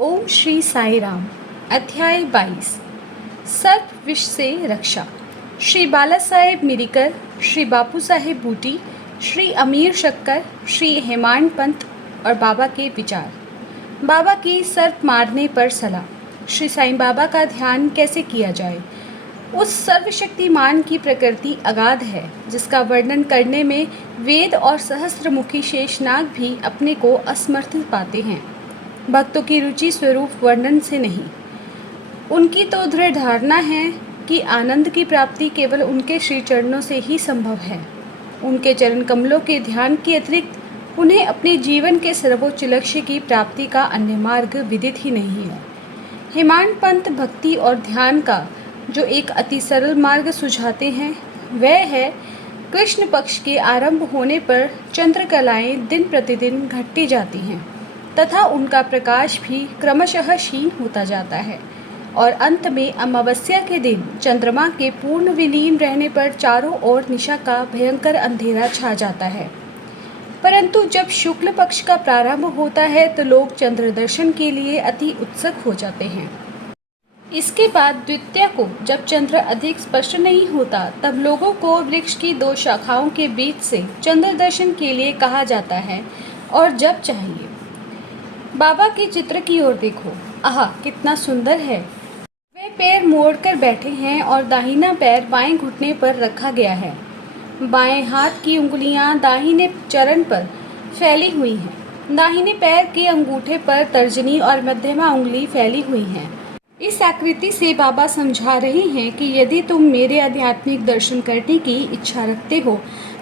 ओम श्री साई राम। अध्याय 22। सर्प विष से रक्षा। श्री बाला साहेब मिरिकर, श्री बापू साहेब बूटी, श्री अमीर शक्कर, श्री हेमांड पंत और बाबा के विचार। बाबा की सर्प मारने पर सलाह। श्री साईं बाबा का ध्यान कैसे किया जाए। उस सर्वशक्तिमान की प्रकृति अगाध है जिसका वर्णन करने में वेद और सहस्त्रमुखी शेषनाग भी अपने को असमर्थ पाते हैं। भक्तों की रुचि स्वरूप वर्णन से नहीं। उनकी तो दृढ़ धारणा है कि आनंद की प्राप्ति केवल उनके श्री चरणों से ही संभव है। उनके चरण कमलों के ध्यान के अतिरिक्त उन्हें अपने जीवन के सर्वोच्च लक्ष्य की प्राप्ति का अन्य मार्ग विदित ही नहीं है। हेमांड पंत भक्ति और ध्यान का जो एक अति सरल मार्ग सुझाते हैं वह है कृष्ण पक्ष के आरंभ होने पर चंद्रकलाएं दिन प्रतिदिन घटती जाती हैं तथा उनका प्रकाश भी क्रमशः क्षीण होता जाता है और अंत में अमावस्या के दिन चंद्रमा के पूर्ण विलीन रहने पर चारों ओर निशा का भयंकर अंधेरा छा जाता है। परंतु जब शुक्ल पक्ष का प्रारंभ होता है तो लोग चंद्र दर्शन के लिए अति उत्सुक हो जाते हैं। इसके बाद द्वितीया को जब चंद्र अधिक स्पष्ट नहीं होता तब लोगों को वृक्ष की दो शाखाओं के बीच से चंद्र दर्शन के लिए कहा जाता है और जब चाहिए। बाबा के चित्र की ओर देखो, आहा कितना सुंदर है। वे पैर मोड़कर बैठे हैं और दाहिना पैर बाएं घुटने पर रखा गया है। बाएं हाथ की उंगलियां दाहिने चरण पर फैली हुई हैं। दाहिने पैर के अंगूठे पर तर्जनी और मध्यमा उंगली फैली हुई हैं। इस आकृति से बाबा समझा रहे हैं कि यदि तुम मेरे आध्यात्मिक दर्शन करने की इच्छा रखते हो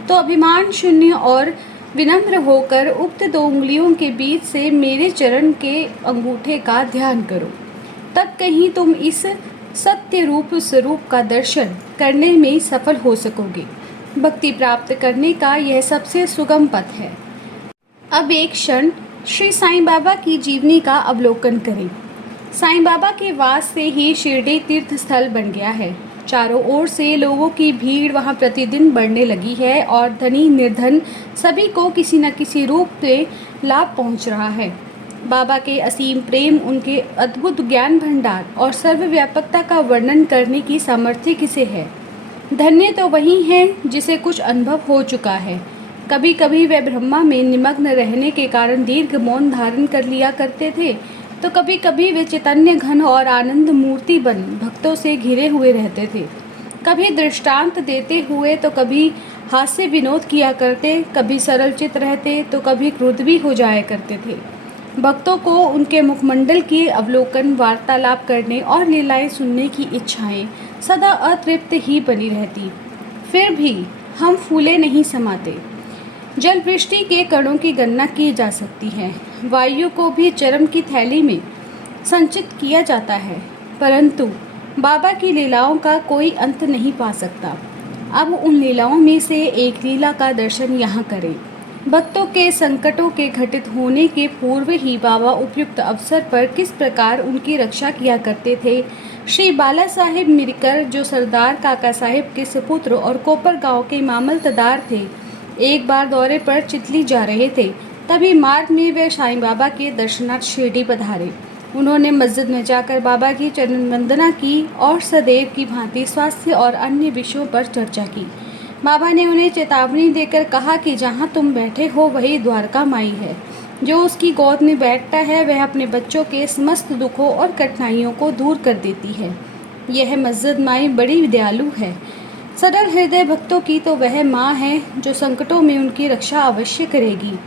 तो अभिमान शून्य और विनम्र होकर उक्त दो उंगलियों के बीच से मेरे चरण के अंगूठे का ध्यान करो। तब कहीं तुम इस सत्य रूप स्वरूप का दर्शन करने में सफल हो सकोगे। भक्ति प्राप्त करने का यह सबसे सुगम पथ है। अब एक क्षण श्री साईं बाबा की जीवनी का अवलोकन करें। साईं बाबा के वास से ही शिरडी तीर्थ स्थल बन गया है। चारों ओर से लोगों की भीड़ वहां प्रतिदिन बढ़ने लगी है और धनी निर्धन सभी को किसी न किसी रूप में लाभ पहुंच रहा है। बाबा के असीम प्रेम, उनके अद्भुत ज्ञान भंडार और सर्वव्यापकता का वर्णन करने की सामर्थ्य किसे है। धन्य तो वही है जिसे कुछ अनुभव हो चुका है। कभी कभी वे ब्रह्मा में निमग्न रहने के कारण दीर्घ मौन धारण कर लिया करते थे तो कभी कभी वे चैतन्य घन और आनंद मूर्ति बन भक्तों से घिरे हुए रहते थे। कभी दृष्टांत देते हुए तो कभी हास्य विनोद किया करते, कभी सरल चित रहते तो कभी क्रुद्ध भी हो जाया करते थे। भक्तों को उनके मुखमंडल की अवलोकन, वार्तालाप करने और लीलाएं सुनने की इच्छाएं सदा अतृप्त ही बनी रहती। फिर भी हम फूले नहीं समाते। जल वृष्टि के कणों की गणना की जा सकती है। वायु को भी चरम की थैली में संचित किया जाता है, परंतु बाबा की लीलाओं का कोई अंत नहीं पा सकता। अब उन लीलाओं में से एक लीला का दर्शन यहाँ करें। भक्तों के संकटों के घटित होने के पूर्व ही बाबा उपयुक्त अवसर पर किस प्रकार उनकी रक्षा किया करते थे। श्री बाला साहेब मिरिकर, जो सरदार काका साहेब के सुपुत्र और कोपर गांव के मामलतदार थे, एक बार दौरे पर चितली जा रहे थे। तभी मार्ग में वे साईं बाबा के दर्शनार्थ शिरडी पधारे। उन्होंने मस्जिद में जाकर बाबा की चरण वंदना की और सदैव की भांति स्वास्थ्य और अन्य विषयों पर चर्चा की। बाबा ने उन्हें चेतावनी देकर कहा कि जहाँ तुम बैठे हो वही द्वारका माई है। जो उसकी गोद में बैठता है वह अपने बच्चों के समस्त दुखों और कठिनाइयों को दूर कर देती है। यह मस्जिद माई बड़ी दयालु है। सरल हृदय भक्तों की तो वह माँ है जो संकटों में उनकी रक्षा अवश्य करेगी।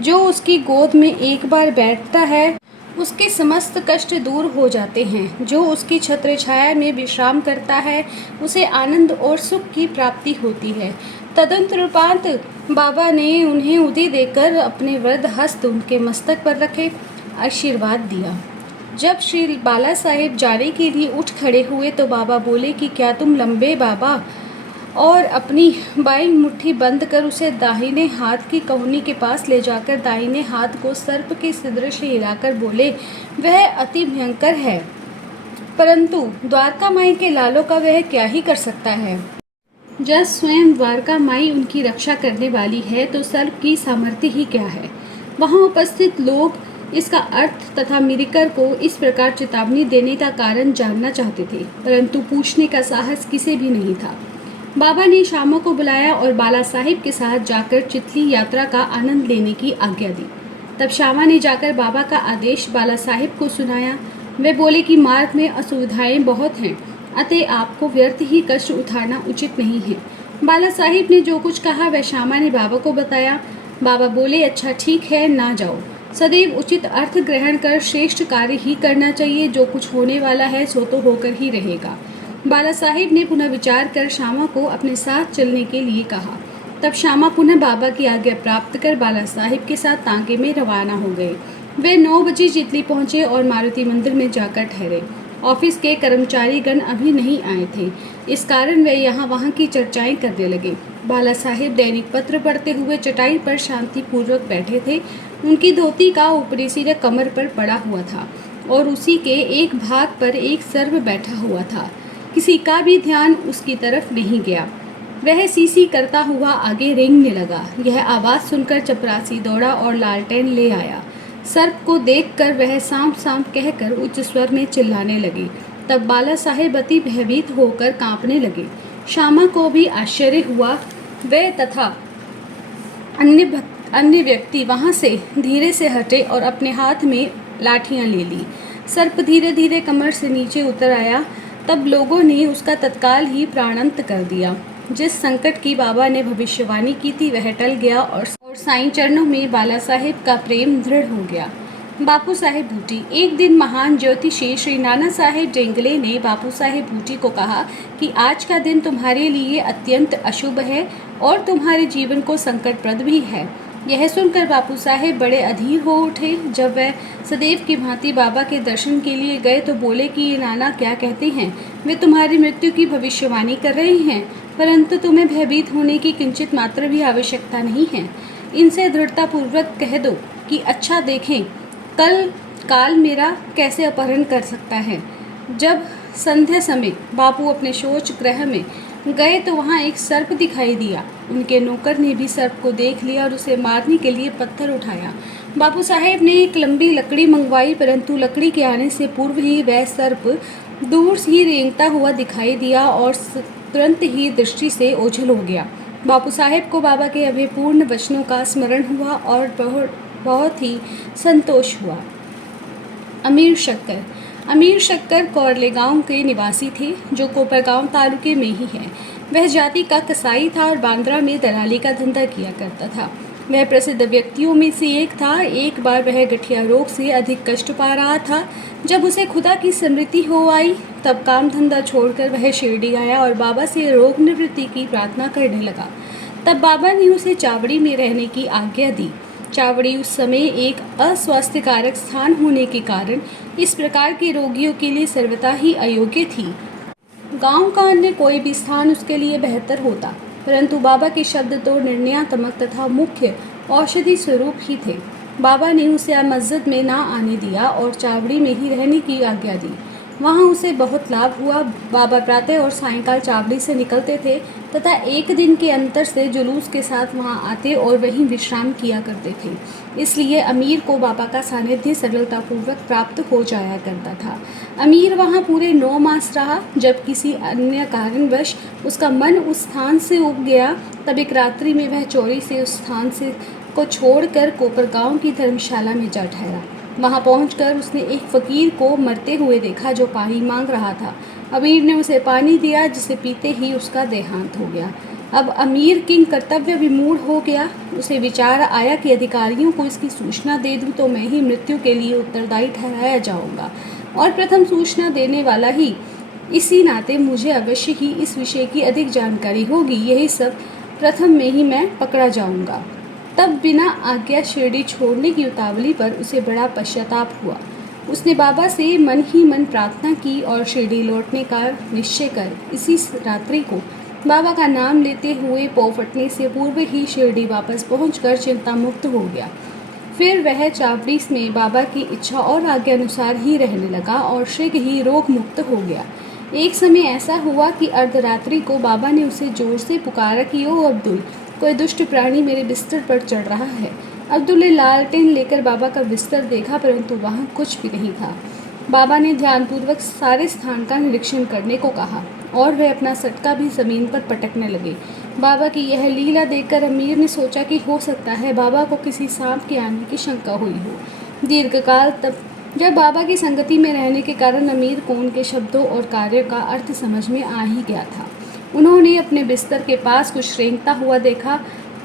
जो उसकी गोद में एक बार बैठता है उसके समस्त कष्ट दूर हो जाते हैं। जो उसकी छत्र छाया में विश्राम करता है उसे आनंद और सुख की प्राप्ति होती है। तदुपरांत बाबा ने उन्हें उदी देकर अपने वृद्ध हस्त उनके मस्तक पर रखे, आशीर्वाद दिया। जब श्री बाला साहेब जाने के लिए उठ खड़े हुए तो बाबा बोले कि क्या तुम लंबे बाबा, और अपनी बाईं मुट्ठी बंद कर उसे दाहिने हाथ की कहुनी के पास ले जाकर दाहिने हाथ को सर्प के सदृश हिलाकर बोले, वह अति भयंकर है, परंतु द्वारका माई के लालों का वह क्या ही कर सकता है। जब स्वयं द्वारका माई उनकी रक्षा करने वाली है तो सर्प की सामर्थ्य ही क्या है। वहाँ उपस्थित लोग इसका अर्थ तथा मिरिकर को इस प्रकार चेतावनी देने का कारण जानना चाहते थे, परंतु पूछने का साहस किसी भी नहीं था। बाबा ने श्यामा को बुलाया और बाला साहिब के साथ जाकर चितली यात्रा का आनंद लेने की आज्ञा दी। तब श्यामा ने जाकर बाबा का आदेश बाला साहिब को सुनाया। वे बोले कि मार्ग में असुविधाएं बहुत हैं, अतः आपको व्यर्थ ही कष्ट उठाना उचित नहीं है। बाला साहिब ने जो कुछ कहा वह श्यामा ने बाबा को बताया। बाबा बोले, अच्छा ठीक है, ना जाओ। सदैव उचित अर्थ ग्रहण कर श्रेष्ठ कार्य ही करना चाहिए। जो कुछ होने वाला है सो तो होकर ही रहेगा। बाला साहिब ने पुनः विचार कर श्यामा को अपने साथ चलने के लिए कहा। तब श्यामा पुनः बाबा की आज्ञा प्राप्त कर बाला साहिब के साथ तांगे में रवाना हो गए। वे 9 बजे चितली पहुंचे और मारुति मंदिर में जाकर ठहरे। ऑफिस के कर्मचारीगण अभी नहीं आए थे, इस कारण वे यहाँ वहाँ की चर्चाएं करने लगे। बाला साहिब दैनिक पत्र पढ़ते हुए चटाई पर शांतिपूर्वक बैठे थे। उनकी धोती का ऊपरी सिरा कमर पर पड़ा हुआ था और उसी के एक भाग पर एक सर्प बैठा हुआ था। किसी का भी ध्यान उसकी तरफ नहीं गया। वह सीसी करता हुआ आगे रेंगने लगा। यह आवाज़ सुनकर चपरासी दौड़ा और लालटेन ले आया। सर्प को देखकर वह सांप सांप कहकर उच्च स्वर में चिल्लाने लगे। तब बाला साहेब अति भयभीत होकर कांपने लगे। श्यामा को भी आश्चर्य हुआ। वे तथा अन्य व्यक्ति वहां से धीरे से हटे और अपने हाथ में लाठियां ले ली। सर्प धीरे धीरे कमर से नीचे उतर आया। तब लोगों ने उसका तत्काल ही प्राणांत कर दिया। जिस संकट की बाबा ने भविष्यवाणी की थी वह टल गया और साईं चरणों में बाला साहेब का प्रेम दृढ़ हो गया। बापू साहेब बूटी। एक दिन महान ज्योतिषी श्री नाना साहेब डेंगले ने बापू साहेब बूटी को कहा कि आज का दिन तुम्हारे लिए अत्यंत अशुभ है और तुम्हारे जीवन को संकटप्रद भी है। यह सुनकर बापू साहेब बड़े अधीर हो उठे। जब वह सदैव की भांति बाबा के दर्शन के लिए गए तो बोले कि ये नाना क्या कहते हैं। वे तुम्हारी मृत्यु की भविष्यवाणी कर रहे हैं, परंतु तुम्हें भयभीत होने की किंचित मात्र भी आवश्यकता नहीं है। इनसे दृढ़तापूर्वक कह दो कि अच्छा देखें कल काल मेरा कैसे अपहरण कर सकता है। जब संध्या समय बापू अपने शौच गृह में गए तो वहाँ एक सर्प दिखाई दिया। उनके नौकर ने भी सर्प को देख लिया और उसे मारने के लिए पत्थर उठाया। बापू साहेब ने एक लंबी लकड़ी मंगवाई, परंतु लकड़ी के आने से पूर्व ही वह सर्प दूर से ही रेंगता हुआ दिखाई दिया और तुरंत ही दृष्टि से ओझल हो गया। बापू साहेब को बाबा के अभयपूर्ण वचनों का स्मरण हुआ और बहुत ही संतोष हुआ। अमीर शक्कर कौरले गांव के निवासी थे, जो कोपरगांव तालुके में ही है। वह जाति का कसाई था और बांद्रा में दलाली का धंधा किया करता था। वह प्रसिद्ध व्यक्तियों में से एक था। एक बार वह गठिया रोग से अधिक कष्ट पा रहा था। जब उसे खुदा की स्मृति हो आई तब काम धंधा छोड़कर वह शिरडी आया और बाबा से रोग निवृत्ति की प्रार्थना करने लगा। तब बाबा ने उसे चावड़ी में रहने की आज्ञा दी। चावड़ी उस समय एक अस्वास्थ्यकारक स्थान होने के कारण इस प्रकार के रोगियों के लिए सर्वथा ही अयोग्य थी। गांव का अन्य कोई भी स्थान उसके लिए बेहतर होता, परंतु बाबा के शब्द तो निर्णयात्मक तथा मुख्य औषधि स्वरूप ही थे। बाबा ने उसे मस्जिद में ना आने दिया और चावड़ी में ही रहने की आज्ञा दी। वहाँ उसे बहुत लाभ हुआ। बाबा प्रातः और सायंकाल चावड़ी से निकलते थे तथा एक दिन के अंतर से जुलूस के साथ वहाँ आते और वहीं विश्राम किया करते थे। इसलिए अमीर को बाबा का सानिध्य सरलतापूर्वक प्राप्त हो जाया करता था। अमीर वहाँ पूरे 9 मास रहा। जब किसी अन्य कारणवश उसका मन उस स्थान से उब गया तब एक रात्रि में वह चोरी से उस स्थान से को छोड़कर कोपरगांव की धर्मशाला में जा ठहरा। वहाँ पहुंचकर उसने एक फकीर को मरते हुए देखा जो पानी मांग रहा था। अमीर ने उसे पानी दिया, जिसे पीते ही उसका देहांत हो गया। अब अमीर किंग कर्तव्य विमूढ़ हो गया। उसे विचार आया कि अधिकारियों को इसकी सूचना दे दूं तो मैं ही मृत्यु के लिए उत्तरदायी ठहराया जाऊंगा और प्रथम सूचना देने वाला ही। इसी नाते मुझे अवश्य ही इस विषय की अधिक जानकारी होगी। यही सब प्रथम में ही मैं पकड़ा जाऊंगा। तब बिना आज्ञा शिरडी छोड़ने की उतावली पर उसे बड़ा पश्चाताप हुआ। उसने बाबा से मन ही मन प्रार्थना की और शिरडी लौटने का निश्चय कर इसी रात्रि को बाबा का नाम लेते हुए पौ फटने से पूर्व ही शिरडी वापस पहुंचकर चिंता मुक्त हो गया। फिर वह चावड़ी में बाबा की इच्छा और आज्ञा अनुसार ही रहने लगा और शीघ्र ही रोग मुक्त हो गया। एक समय ऐसा हुआ कि अर्धरात्रि को बाबा ने उसे जोर से पुकारा कि ओ अब्दुल, कोई दुष्ट प्राणी मेरे बिस्तर पर चढ़ रहा है। अब्दुल ने लालटेन लेकर बाबा का बिस्तर देखा, परंतु वहाँ कुछ भी नहीं था। बाबा ने ध्यानपूर्वक सारे स्थान का निरीक्षण करने को कहा और वे अपना सटका भी ज़मीन पर पटकने लगे। बाबा की यह लीला देखकर अमीर ने सोचा कि हो सकता है बाबा को किसी सांप के आने की शंका हुई हो। दीर्घकाल तक जब बाबा की संगति में रहने के कारण अमीर को उनके शब्दों और कार्यों का अर्थ समझ में आ ही गया था। उन्होंने अपने बिस्तर के पास कुछ रेंगता हुआ देखा।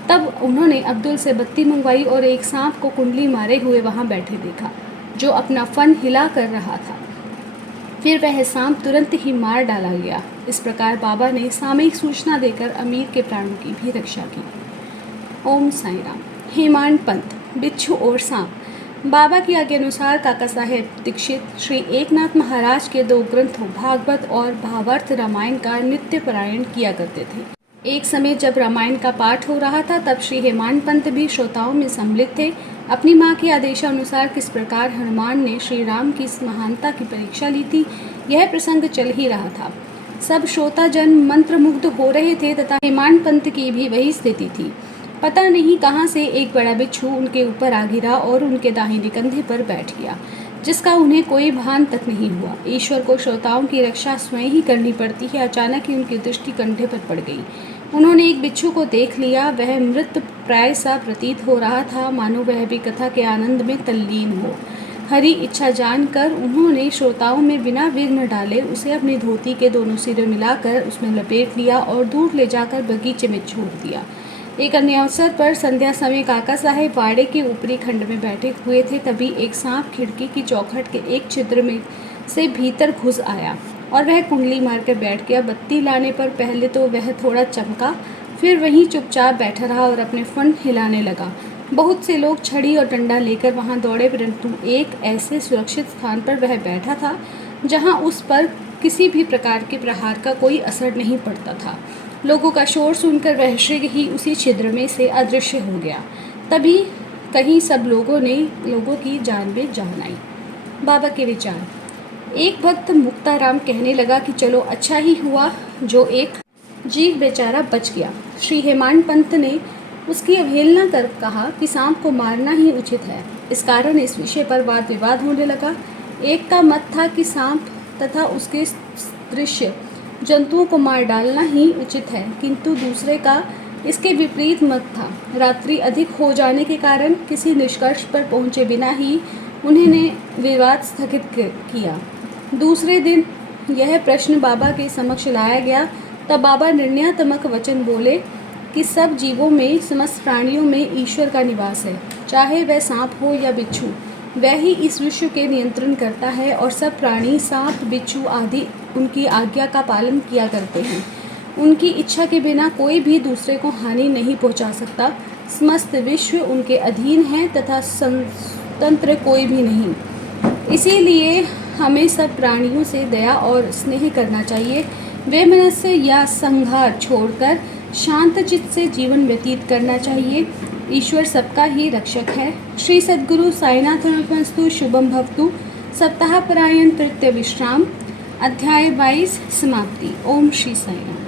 तब उन्होंने अब्दुल से बत्ती मंगवाई और एक सांप को कुंडली मारे हुए वहाँ बैठे देखा, जो अपना फन हिला कर रहा था। फिर वह सांप तुरंत ही मार डाला गया। इस प्रकार बाबा ने सामयिक सूचना देकर अमीर के प्राणों की भी रक्षा की। ओम साई राम। हेमांड पंत, बिच्छू और सांप। बाबा की आज्ञा अनुसार काका साहेब दीक्षित श्री एकनाथ महाराज के 2 ग्रंथों भागवत और भावार्थ रामायण का नित्य पारायण किया करते थे। एक समय जब रामायण का पाठ हो रहा था, तब श्री हेमांड पंत भी श्रोताओं में सम्मिलित थे। अपनी माँ के आदेशानुसार किस प्रकार हनुमान ने श्री राम की इस महानता की परीक्षा ली थी, यह प्रसंग चल ही रहा था। सब श्रोताजन मंत्रमुग्ध हो रहे थे तथा हेमांड पंत की भी वही स्थिति थी। पता नहीं कहाँ से एक बड़ा बिच्छू उनके ऊपर आ गिरा और उनके दाहिने कंधे पर बैठ गया, जिसका उन्हें कोई भान तक नहीं हुआ। ईश्वर को श्रोताओं की रक्षा स्वयं ही करनी पड़ती है। अचानक ही उनकी दृष्टि कंधे पर पड़ गई। उन्होंने एक बिच्छू को देख लिया। वह मृत प्राय सा प्रतीत हो रहा था, मानो वह भी कथा के आनंद में तल्लीन हो। हरी इच्छा जानकर उन्होंने श्रोताओं में बिना विघ्न डाले उसे अपनी धोती के दोनों सिरे मिलाकर उसमें लपेट लिया और दूर ले जाकर बगीचे में छोड़ दिया। एक अन्य अवसर पर संध्या समय काका साहेब वाड़े के ऊपरी खंड में बैठे हुए थे। तभी एक सांप खिड़की की चौखट के एक छिद्र में से भीतर घुस आया और वह कुंडली मारकर बैठ गया। बत्ती लाने पर पहले तो वह थोड़ा चमका, फिर वहीं चुपचाप बैठा रहा और अपने फन हिलाने लगा। बहुत से लोग छड़ी और डंडा लेकर वहां दौड़े, परंतु एक ऐसे सुरक्षित स्थान पर वह बैठा था जहां उस पर किसी भी प्रकार के प्रहार का कोई असर नहीं पड़ता था। लोगों का शोर सुनकर वह शीघ्र ही उसी छिद्र में से अदृश्य हो गया। तभी कहीं सब लोगों की जान में जान आई। बाबा के विचार। एक भक्त मुक्ताराम कहने लगा कि चलो अच्छा ही हुआ जो एक जीव बेचारा बच गया। श्री हेमांड पंत ने उसकी अवहेलना कर कहा कि सांप को मारना ही उचित है। इस कारण इस विषय पर वाद विवाद होने लगा। एक का मत था कि सांप तथा उसके दृश्य जंतुओं को मार डालना ही उचित है, किंतु दूसरे का इसके विपरीत मत था। रात्रि अधिक हो जाने के कारण किसी निष्कर्ष पर पहुंचे बिना ही उन्होंने विवाद स्थगित किया। दूसरे दिन यह प्रश्न बाबा के समक्ष लाया गया। तब बाबा निर्णयात्मक वचन बोले कि सब जीवों में, समस्त प्राणियों में ईश्वर का निवास है। चाहे वह सांप हो या बिच्छू, वह ही इस विश्व के नियंत्रण करता है और सब प्राणी, सांप, बिच्छू आदि उनकी आज्ञा का पालन किया करते हैं। उनकी इच्छा के बिना कोई भी दूसरे को हानि नहीं पहुंचा सकता। समस्त विश्व उनके अधीन है तथा स्वतंत्र कोई भी नहीं। इसीलिए हमें सब प्राणियों से दया और स्नेह करना चाहिए। वैमनस्य या संघार छोड़कर शांत चित्त से जीवन व्यतीत करना चाहिए। ईश्वर सबका ही रक्षक है। श्री सद्गुरु साईनाथ अर्पणमस्तु। शुभम भवतु। सप्ताह परायण तृतीय विश्राम। अध्याय 22 समाप्ति। ओम श्री साईनाथ।